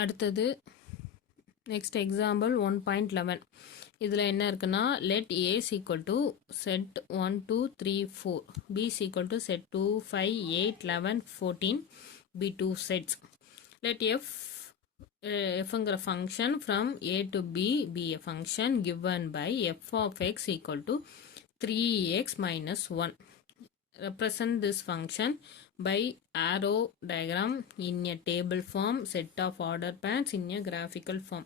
அடுத்தது next example 1.11. இதில் என்ன இருக்குன்னா, let A is equal to set 1 2 3 4, B is equal to set 2 5 8 11 14 be two sets. Let fங்கிற function from A to B be a function given by f of x equal to 3x minus 1. Represent this function by arrow diagram in a table form, set of order pairs in a graphical form.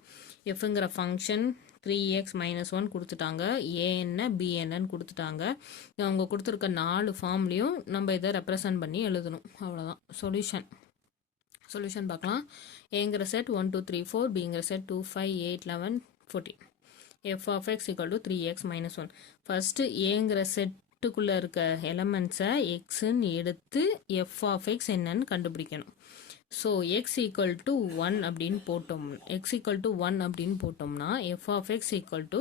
fங்கிற function 3x minus 1 கொடுத்துட்டாங்க, a என்ன b என்னன்னு கொடுத்துட்டாங்க. அவங்க கொடுத்துருக்க 4 ஃபார்ம்லையும் நம்ம இதை represent பண்ணி எழுதணும். அவ்வளோதான் சொல்யூஷன் பார்க்கலாம். ஏங்கிற செட் 1 2 3 4, பிங்கிற set 2 5 8 11 14. f of x equal to 3x minus 1. First ஏங்கிற செட்டுக்குள்ளே இருக்க எலமெண்ட்ஸை எக்ஸ்ன்னு எடுத்து f of x என்னன்னு கண்டுபிடிக்கணும். ஸோ x equal to 1 அப்படின்னு போட்டோம்னா f of x equal to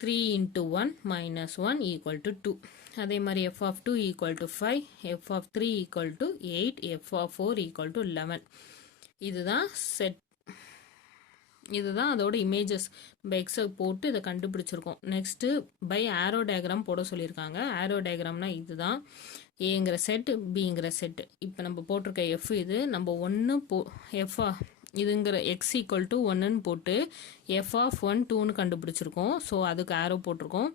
3 into 1 minus 1 equal to 2. அதே மாதிரி f of 2 equal to 5, f of 3 equal to 8, f of 4 equal to 11. இதுதான் அதோட இமேஜஸ். நம்ம எக்ஸை போட்டு இதை கண்டுபிடிச்சிருக்கோம். நெக்ஸ்ட்டு பை ஆரோ டயக்ராம் போட சொல்லியிருக்காங்க. ஆரோ டயக்ராம்னா இதுதான் ஏங்கிற செட், பிங்கிற செட்டு. இப்போ நம்ம போட்டிருக்க எஃப் இது நம்ம இதுங்கிற எக்ஸ் ஈக்குவல் டு 1ன்னு போட்டு எஃப் ஆஃப் 1 2ன்னு கண்டுபிடிச்சிருக்கோம். ஸோ அதுக்கு ஆரோ போட்டிருக்கோம்.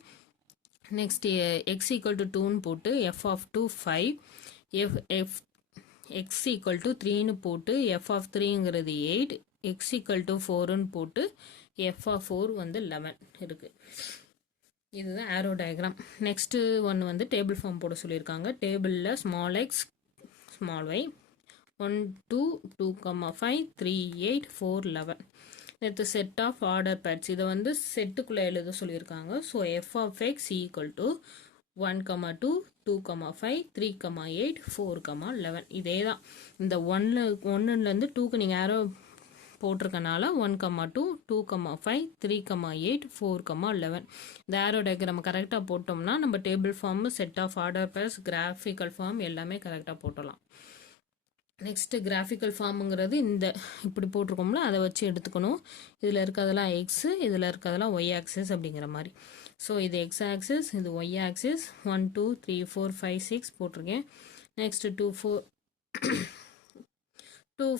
நெக்ஸ்ட் எக்ஸ் ஈக்குவல் டு 2ன்னு போட்டு f of 2 5, x equal to 3ன்னு போட்டு எஃப் ஆஃப் 3ங்கிறது 8, x equal to 4ன்னு போட்டு f of 4 வந்து 11 இருக்கு. இதுதான் ஆரோ டயக்ராம். நெக்ஸ்ட் ஒன்று வந்து டேபிள் ஃபார்ம் போட சொல்லியிருக்காங்க. டேபிளில் ஸ்மால் எக்ஸ் ஸ்மால் ஒய் 1 2 2 5 3 8 4 11. அடுத்து செட் ஆஃப் ஆர்டர் பேட்ஸ். இதை வந்து செட்டுக்குள்ளே எழுத சொல்லியிருக்காங்க. So f of x equal to 1 2 2 5 3 8 4 11. இதே தான். இந்த ஒன்னுலேருந்து 2க்கு நீங்கள் ஆரோ போட்டிருக்கனால 1 2 2 5 3 8 4 11. இந்த ஆரோ டயக்ராம் கரெக்டாக போட்டோம்னா நம்ம table form, set of order pairs, graphical form எல்லாமே கரெக்டாக போட்டலாம். நெக்ஸ்ட் கிராஃபிக்கல் ஃபார்முங்கிறது இந்த இப்படி போட்டிருக்கோம்ல அதை வச்சு எடுத்துக்கணும். இதில் இருக்கிறதெல்லாம் எக்ஸு, இதில் இருக்கிறதெல்லாம் ஒய் ஆக்சிஸ் அப்படிங்கிற மாதிரி. ஸோ இது எக்ஸ் ஆக்சிஸ், இது ஒய் ஆக்சிஸ். 1 2 3 4 5 6 போட்டிருக்கேன். நெக்ஸ்ட் 2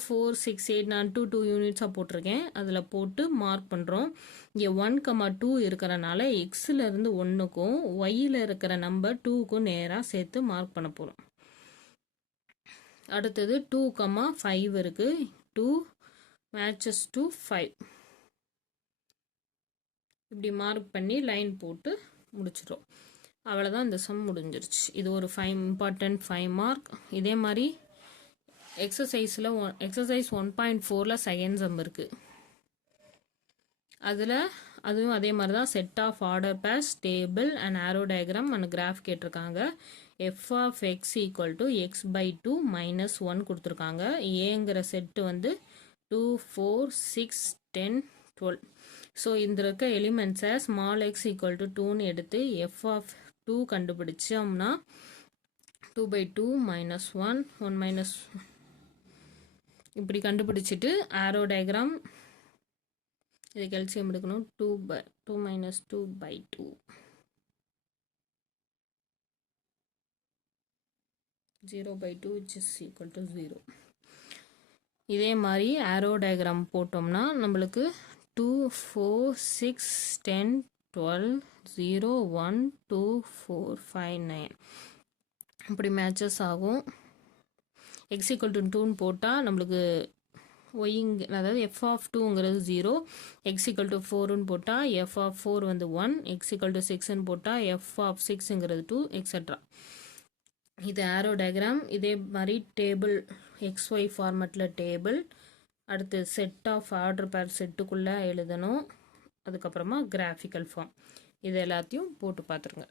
4 6 8 நான் 2 யூனிட்ஸாக போட்டிருக்கேன். அதில் போட்டு மார்க் பண்ணுறோம். இங்கே 1 2 இருக்கிறனால எக்ஸில் 1க்கும் ஒய்யில் இருக்கிற நம்பர் 2க்கும் நேராக சேர்த்து மார்க் பண்ண போகிறோம். அடுத்தது 2 5 இருக்குது. 2 மேட்சஸ் to 5. இப்படி மார்க் பண்ணி லைன் போட்டு முடிச்சிடும். அவ்வளோதான், இந்த சம் முடிஞ்சிருச்சு. இது ஒரு இம்பார்ட்டன்ட் 5 மார்க். இதே மாதிரி எக்ஸசைஸ் 1.4ல் செகண்ட் சம் இருக்குது. அதுவும் அதே மாதிரி தான் set of order pairs, table and arrow diagram and graph கேட்டிருக்காங்க. F of x equal to x by 2 minus 1 கொடுத்துருக்காங்க. ஏங்கிற செட்டு வந்து 2 4 6 10 12. ஸோ இந்த இருக்க எலிமெண்ட்ஸை ஸ்மால் எக்ஸ் ஈக்குவல் டு 2ன்னு எடுத்து F of 2 கண்டுபிடிச்சோம்னா 2 by 2 minus 1 1 minus இப்படி கண்டுபிடிச்சிட்டு ஆரோ டயக்ராம் இதுக்கு எல்சிஎம் எடுக்கணும். 2 minus 2 by 2 0 by 2 which is equal to 0. இதே மாதிரி ஆரோ டயக்ராம் போட்டோம்னா நம்மளுக்கு 2 4 6 10 12 0 1 2 4 5 9 இப்படி மேட்சஸ் ஆகும். எக்ஸ் ஈக்குவல் டு 2ன்னு போட்டால் நம்மளுக்கு அதாவது எஃப் ஆஃப் 2ங்கிறது 0, எக்ஸ் ஈக்குவல் டு 4ன்னு போட்டால் எஃப் ஆஃப் 4 வந்து 1, எக்ஸ் ஈக்குவல் டு 6ன்னு போட்டால் எஃப் ஆஃப் 6ங்கிறது 2 எக்ஸெட்ரா. இது ஆரோ டயக்ராம். இதே மாதிரி டேபிள் XY ஃபார்மேட்டில் டேபிள், அடுத்து செட் ஆஃப் ஆர்டர் பேர் செட்டுக்குள்ளே எழுதணும். அதுக்கப்புறமா கிராஃபிக்கல் ஃபார்ம். இது எல்லாத்தையும் போட்டு பார்த்துருங்க.